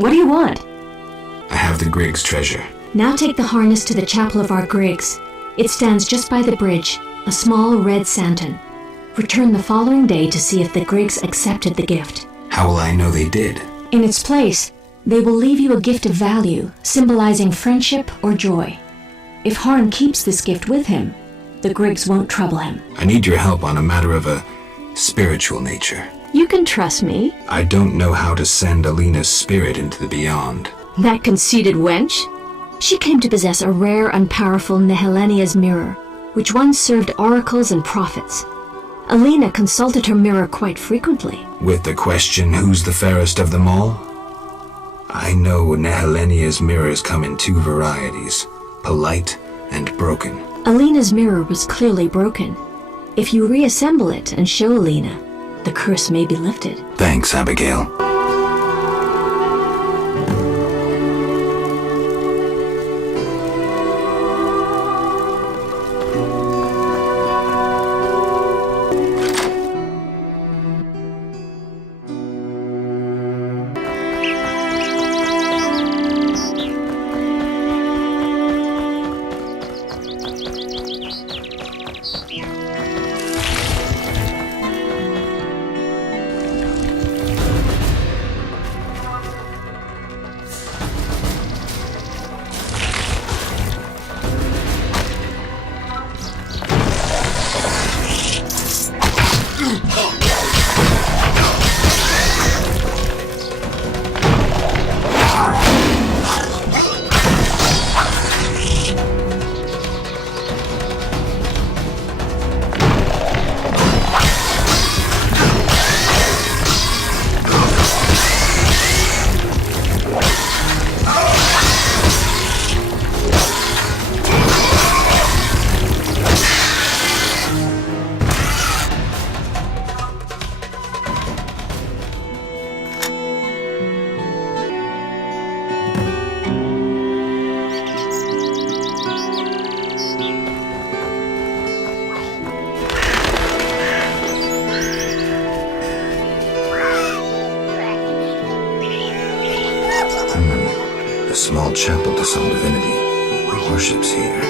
What do you want? I have the Griggs treasure. Now take the harness to the chapel of our Griggs. It stands just by the bridge, a small red santon. Return the following day to see if the Griggs accepted the gift. How will I know they did? In its place, they will leave you a gift of value, symbolizing friendship or joy. If Harn keeps this gift with him, the Griggs won't trouble him. I need your help on a matter of a spiritual nature. You can trust me. I don't know how to send Alina's spirit into the beyond. That conceited wench? She came to possess a rare and powerful Nehelenia's mirror, which once served oracles and prophets. Alina consulted her mirror quite frequently. With the question, who's the fairest of them all? I know Nehelenia's mirrors come in two varieties, polite and broken. Alina's mirror was clearly broken. If you reassemble it and show Alina, the curse may be lifted. Thanks, Abigail. small chapel to some divinity who worships here.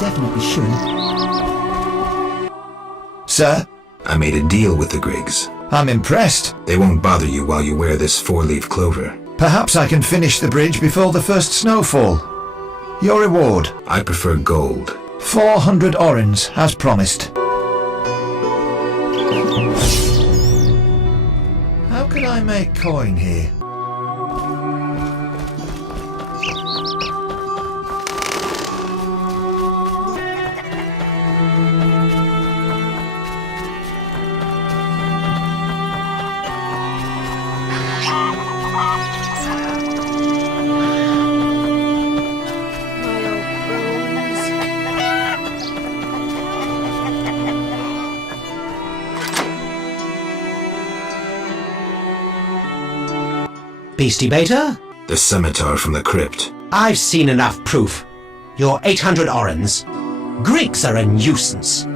Definitely should. Sir, I made a deal with the Griggs. I'm impressed. They won't bother you while you wear this four-leaf clover. Perhaps I can finish the bridge before the first snowfall. Your reward, I prefer gold. 400 orens, as promised. How can I make coin here? Beastie Beta? The scimitar from the crypt. I've seen enough proof. Your 800 orens. Griggs are a nuisance.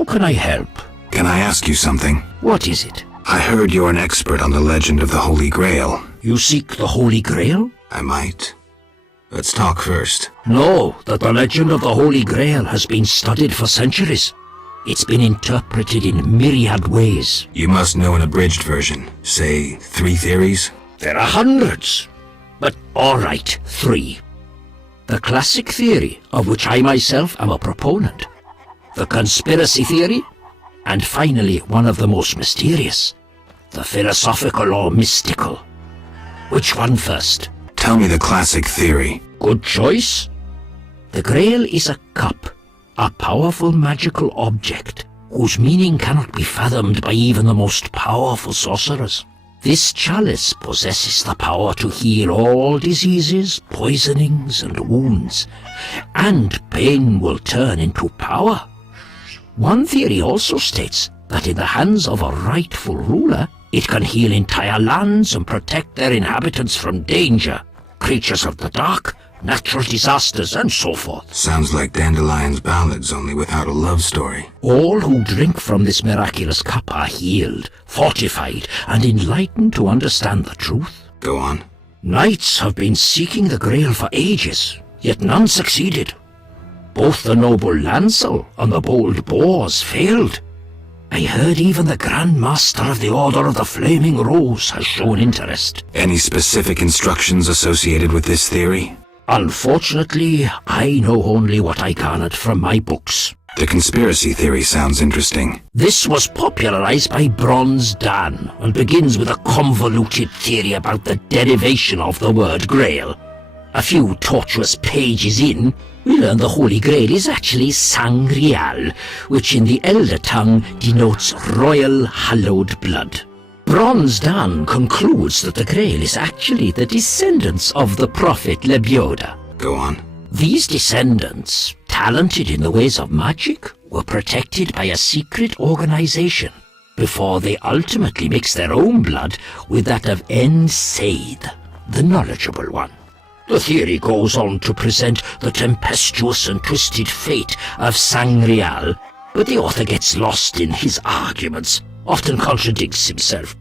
How can I help? Can I ask you something? What is it? I heard you're an expert on the legend of the Holy Grail. You seek the Holy Grail? I might. Let's talk first. Know that the legend of the Holy Grail has been studied for centuries. It's been interpreted in myriad ways. You must know an abridged version. Say, 3 theories? There are hundreds. But all right, 3. the classic theory, of which I myself am a proponent, the conspiracy theory, and finally one of the most mysterious, the philosophical or mystical. Which one first? Tell me the classic theory. Good choice. The Grail is a cup, a powerful magical object, whose meaning cannot be fathomed by even the most powerful sorcerers. This chalice possesses the power to heal all diseases, poisonings, and wounds, and pain will turn into power. One theory also states that in the hands of a rightful ruler, it can heal entire lands and protect their inhabitants from danger, creatures of the dark, natural disasters, and so forth. Sounds like Dandelion's ballads, only without a love story. All who drink from this miraculous cup are healed, fortified, and enlightened to understand the truth. Go on. Knights have been seeking the Grail for ages, yet none succeeded. Both the noble Lancel and the bold Bors failed. I heard even the Grand Master of the Order of the Flaming Rose has shown interest. Any specific instructions associated with this theory? Unfortunately, I know only what I garnered from my books. The conspiracy theory sounds interesting. This was popularized by Bronze Dan and begins with a convoluted theory about the derivation of the word Grail. A few tortuous pages in, we learn the Holy Grail is actually sangreal, which in the Elder tongue denotes royal hallowed blood. Bronze Dan concludes that the Grail is actually the descendants of the prophet Lebioda. Go on. These descendants, talented in the ways of magic, were protected by a secret organization before they ultimately mixed their own blood with that of Enseid, the knowledgeable one. The theory goes on to present the tempestuous and twisted fate of Sangreal, but the author gets lost in his arguments, often contradicts himself.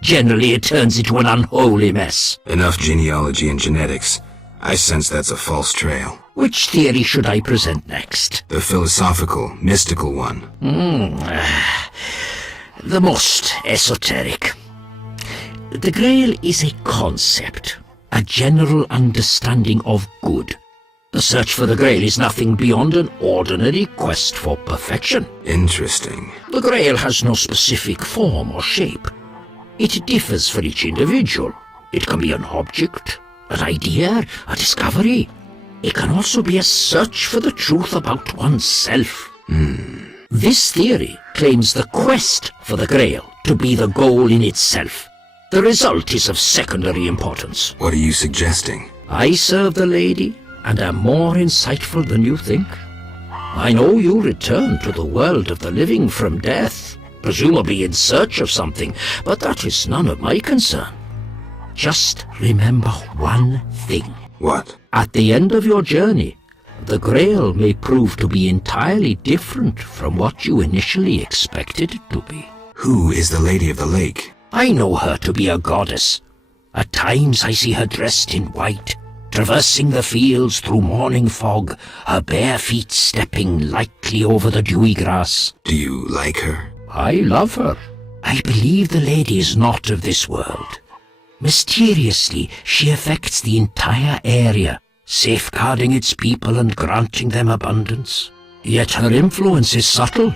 Generally, it turns into an unholy mess. Enough genealogy and genetics. I sense that's a false trail. Which theory should I present next? The philosophical, mystical one. The most esoteric. The Grail is a concept, a general understanding of good. The search for the Grail is nothing beyond an ordinary quest for perfection. Interesting. The Grail has no specific form or shape. It differs for each individual. It can be an object, an idea, a discovery. It can also be a search for the truth about oneself. This theory claims the quest for the Grail to be the goal in itself. The result is of secondary importance. What are you suggesting? I serve the lady and am more insightful than you think. I know you return to the world of the living from death, presumably in search of something, but that is none of my concern. Just remember one thing. What? At the end of your journey, the Grail may prove to be entirely different from what you initially expected it to be. Who is the Lady of the Lake? I know her to be a goddess. At times I see her dressed in white, traversing the fields through morning fog, her bare feet stepping lightly over the dewy grass. Do you like her? I love her. I believe the lady is not of this world. Mysteriously, she affects the entire area, safeguarding its people and granting them abundance. Yet her influence is subtle,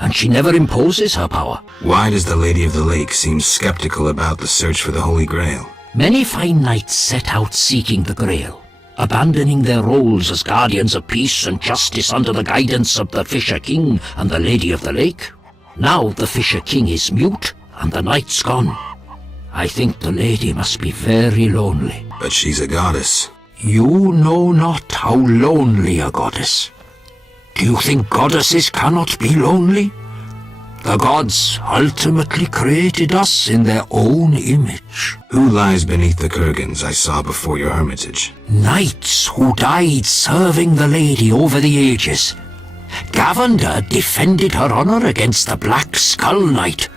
and she never imposes her power. Why does the Lady of the Lake seem skeptical about the search for the Holy Grail? Many fine knights set out seeking the Grail, abandoning their roles as guardians of peace and justice under the guidance of the Fisher King and the Lady of the Lake. Now the Fisher King is mute, and the knight's gone. I think the lady must be very lonely. But she's a goddess. You know not how lonely a goddess. Do you think goddesses cannot be lonely? The gods ultimately created us in their own image. Who lies beneath the kurgans I saw before your hermitage? Knights who died serving the lady over the ages. Gavander defended her honor against the Black Skull Knight.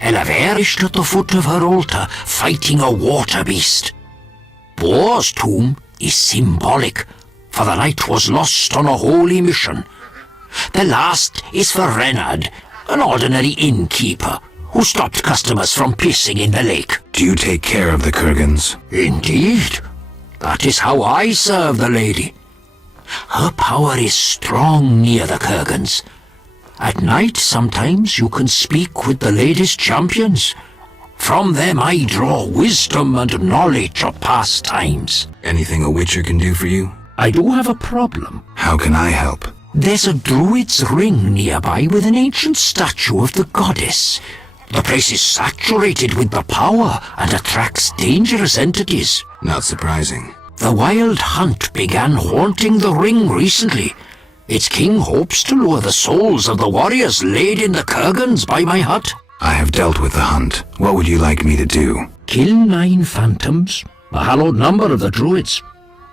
Elaverished at the foot of her altar, fighting a water beast. Bor's tomb is symbolic, for the knight was lost on a holy mission. The last is for Reynard, an ordinary innkeeper, who stopped customers from pissing in the lake. Do you take care of the kurgans? Indeed. That is how I serve the lady. Her power is strong near the Kurgans. At night, sometimes, you can speak with the latest champions. From them I draw wisdom and knowledge of past times. Anything a witcher can do for you? I do have a problem. How can I help? There's a druid's ring nearby with an ancient statue of the goddess. The place is saturated with the power and attracts dangerous entities. Not surprising. The wild hunt began haunting the ring recently. Its king hopes to lure the souls of the warriors laid in the Kurgans by my hut. I have dealt with the hunt. What would you like me to do? Kill 9 phantoms, a hallowed number of the druids.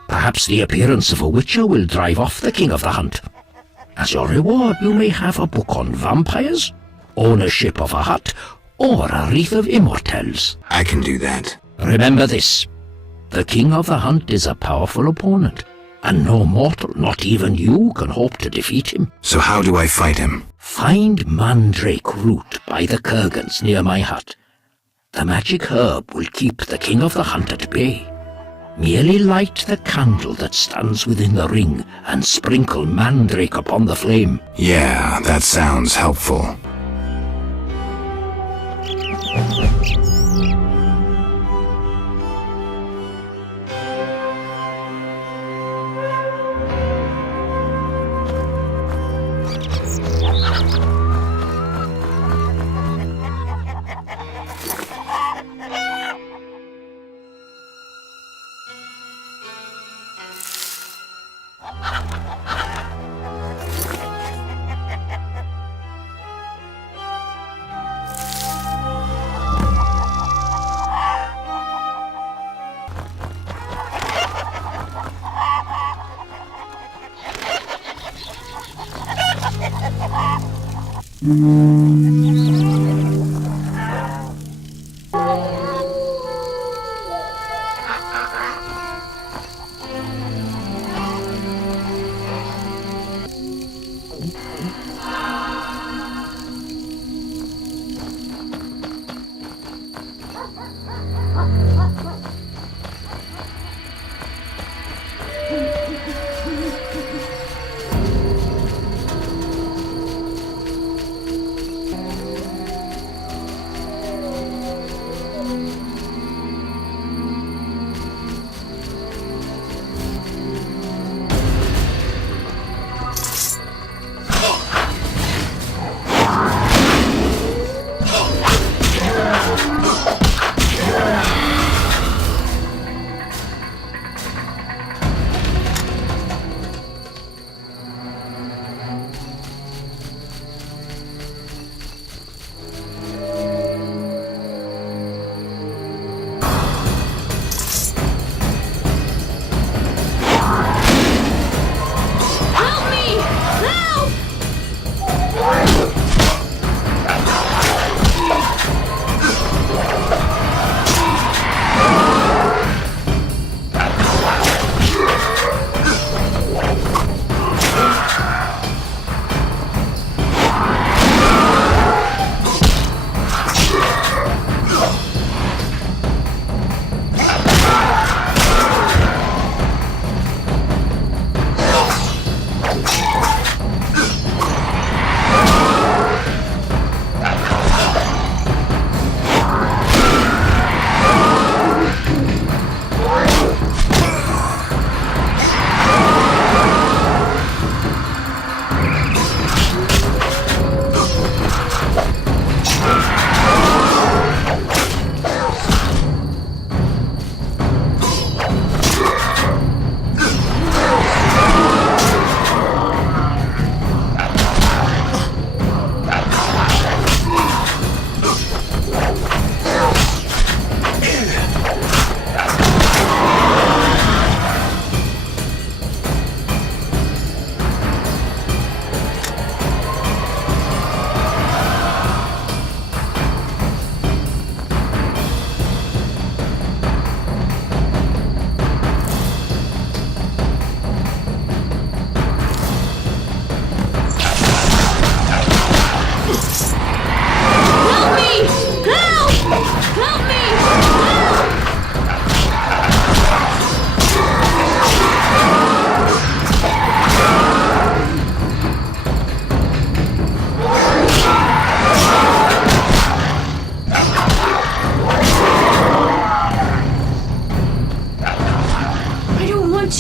Perhaps the appearance of a witcher will drive off the king of the hunt. As your reward, you may have a book on vampires, ownership of a hut, or a wreath of immortelles. I can do that. Remember this. The king of the hunt is a powerful opponent, and no mortal, not even you, can hope to defeat him. So how do I fight him? Find mandrake root by the Kurgans near my hut. The magic herb will keep the king of the hunt at bay. Merely light the candle that stands within the ring and sprinkle mandrake upon the flame. Yeah, that sounds helpful.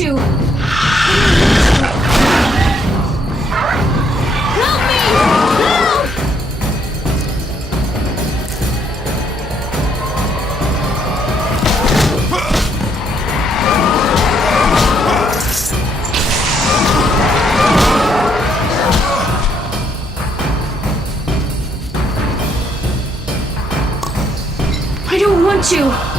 to. Help me! Help! I don't want to.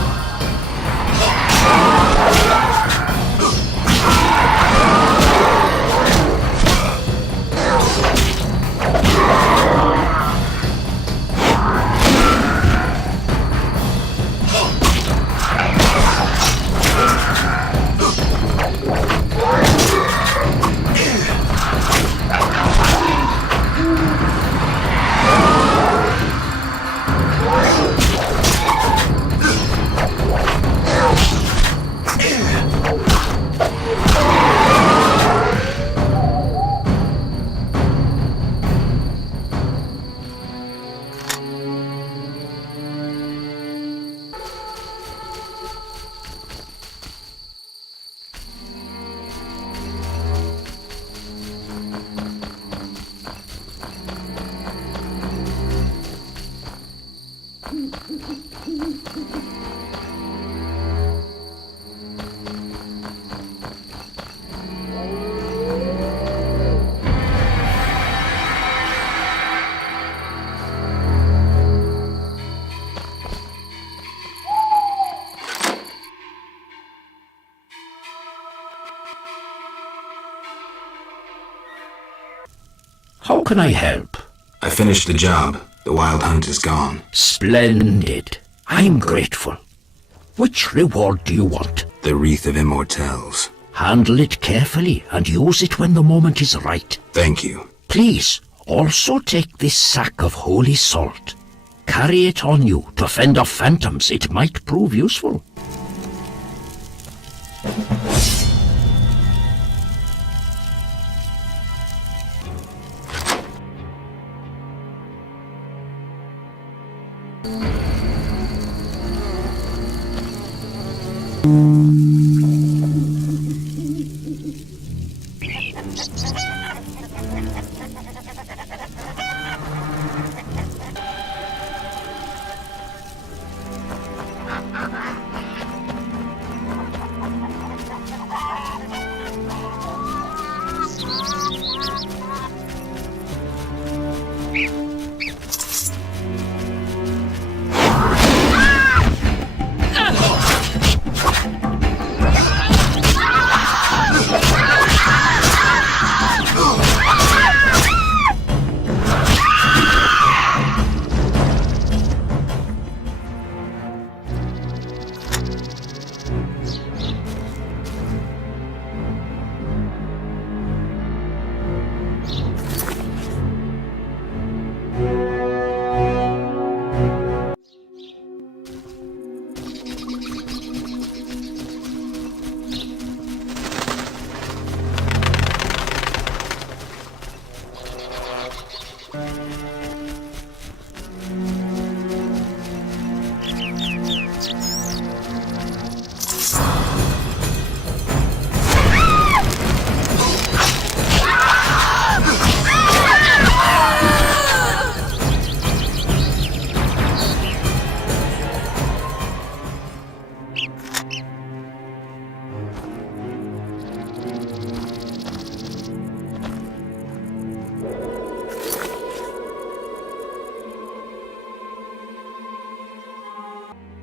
How can I help? I finished the job. The wild hunt is gone. Splendid. I'm grateful. Which reward do you want? The Wreath of Immortelles. Handle it carefully and use it when the moment is right. Thank you. Please, also take this sack of holy salt. Carry it on you to fend off phantoms. It might prove useful.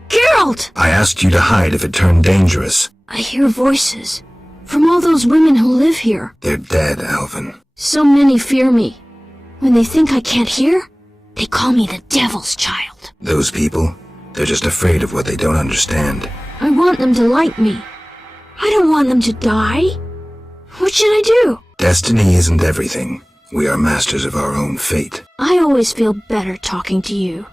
Geralt! I asked you to hide if it turned dangerous. I hear voices from all those women who live here. They're dead, Alvin. So many fear me. When they think I can't hear, they call me the Devil's Child. Those people, they're just afraid of what they don't understand. I want them to like me. I don't want them to die. What should I do? Destiny isn't everything. We are masters of our own fate. I always feel better talking to you.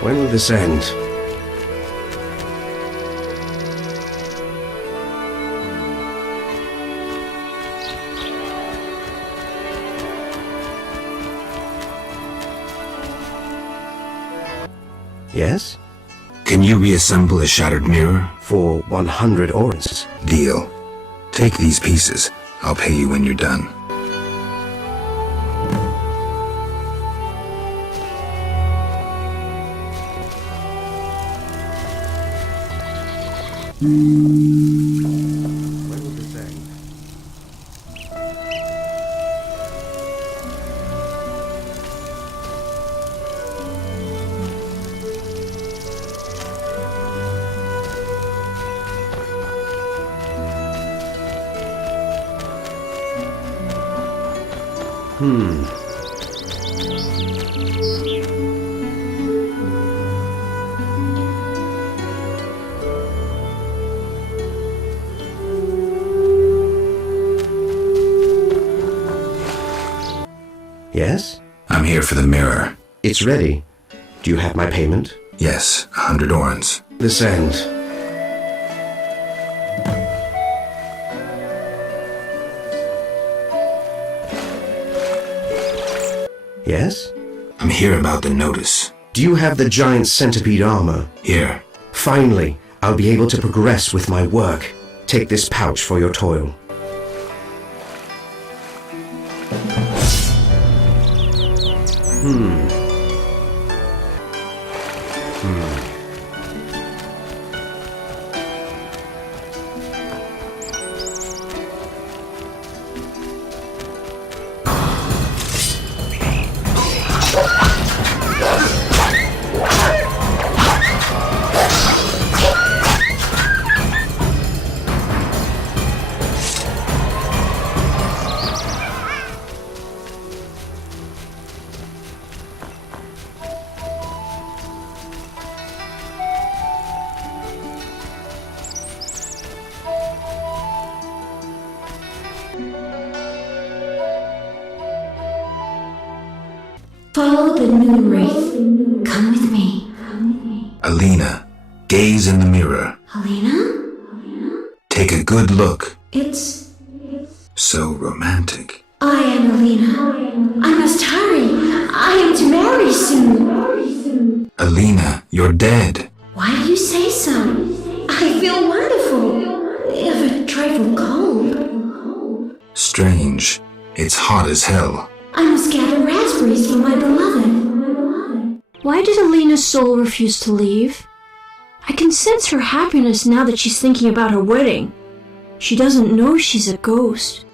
When will this end? Yes? Can you reassemble a shattered mirror? For 100 orens. Deal. Take these pieces. I'll pay you when you're done. When will this end? Yes? I'm here for the mirror. It's ready. Do you have my payment? Yes, 100 orens. This end. Yes? I'm here about the notice. Do you have the giant centipede armor? Here. Finally, I'll be able to progress with my work. Take this pouch for your toil. Follow the moon wraith. Come with me. Alina, gaze in the mirror. Helena? Take a good look. It's... So romantic. I am Alina. I must hurry. I am to marry soon. Alina, you're dead. Why do you say so? I feel wonderful. If a trifle cold. Strange. It's hot as hell. I must gather raspberries for my beloved. Why did Alina's soul refuse to leave? I can sense her happiness now that she's thinking about her wedding. She doesn't know she's a ghost.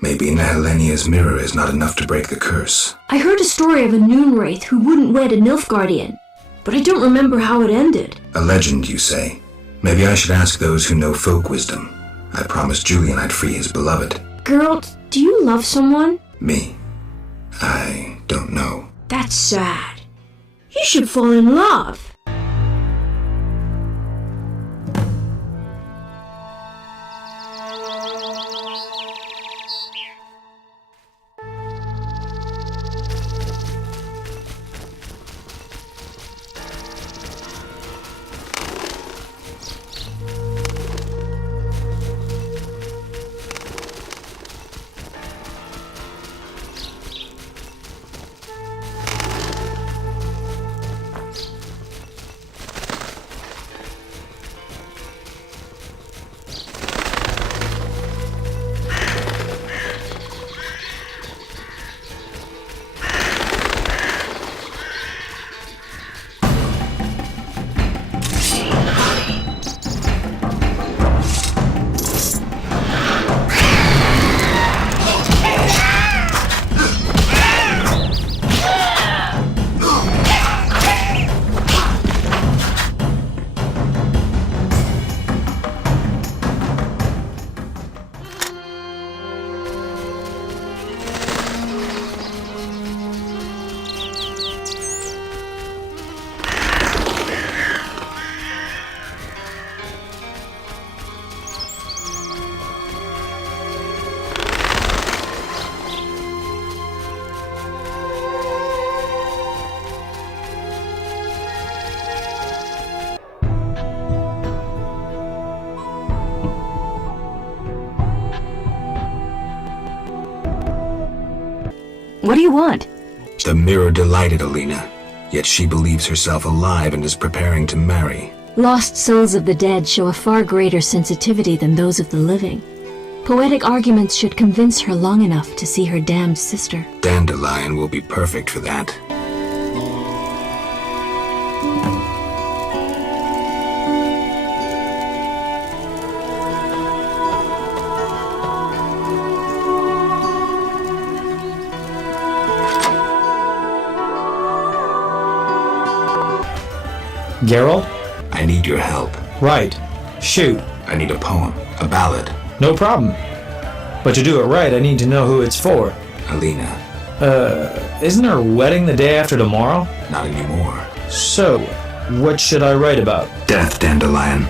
Maybe Nehelenia's mirror is not enough to break the curse. I heard a story of a noon wraith who wouldn't wed a Nilfgaardian, but I don't remember how it ended. A legend, you say? Maybe I should ask those who know folk wisdom. I promised Julian I'd free his beloved. Geralt, do you love someone? Me? I don't know. That's sad. You should fall in love. What do you want? The mirror delighted Alina, yet she believes herself alive and is preparing to marry. Lost souls of the dead show a far greater sensitivity than those of the living. Poetic arguments should convince her long enough to see her damned sister. Dandelion will be perfect for that. Geralt? I need your help. Right. Shoot. I need a poem, a ballad. No problem. But to do it right, I need to know who it's for. Alina. Isn't her wedding the day after tomorrow? Not anymore. So, what should I write about? Death, Dandelion.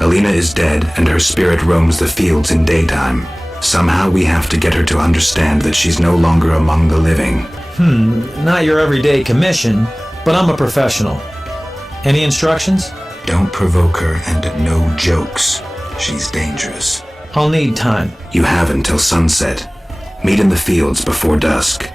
Alina is dead, and her spirit roams the fields in daytime. Somehow we have to get her to understand that she's no longer among the living. Not your everyday commission, but I'm a professional. Any instructions? Don't provoke her, and no jokes. She's dangerous. I'll need time. You have until sunset. Meet in the fields before dusk.